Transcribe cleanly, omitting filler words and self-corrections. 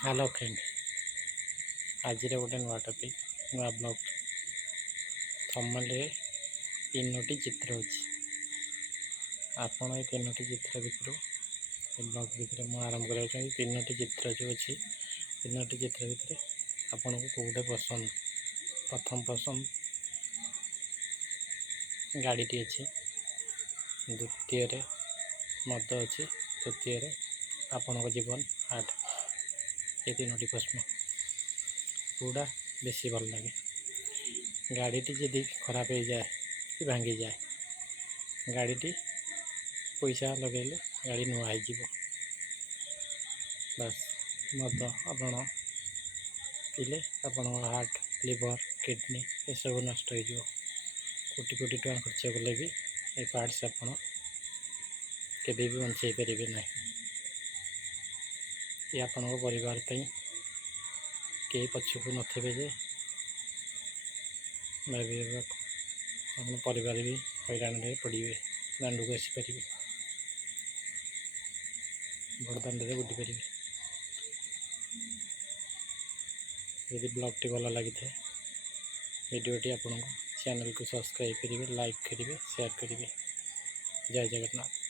Hello friend आज गोटे नुआ टपिक नुआ ब्लॉग थंबनेल रे तीनोटी चित्र अच्छी आपण ये तीनोटी चित्र भितर ब्लॉग भितर मुझे आरंभ कर तीनोटी चित्र जो अच्छी तीनोटी चित्र भितर आपण को कौटे पसंद प्रथम पसंद गाड़ीटी अच्छी द्वितीय मद अच्छी तृतीय आपण जीवन आर्ट ये तीनोटी प्रश्न कौटा बेसी भल लगे गाड़ीटी जदि खराब हो जाए कि भांगी जाए गाड़ीटी पैसा लगेले गाड़ी नुआ हो बस मद आपण पीले आपण हार्ट लिवर किडनी ये सब नष्ट हो कोटी कोटी टका खर्च कले भी ये पार्ट्स आपण केबे भी बंचाई पारे ना ये आपण परिवार कई पछक नथे जे भाई आप परिवार भी हैरान पड़े दांड को आसीपर बड़ दांड में बुटी पारे यदि ब्लॉग टी भल लगी था वीडियोटी आपको चैनल को सब्सक्राइब करेंगे लाइक करेंगे शेयर करेंगे जय जगन्नाथ।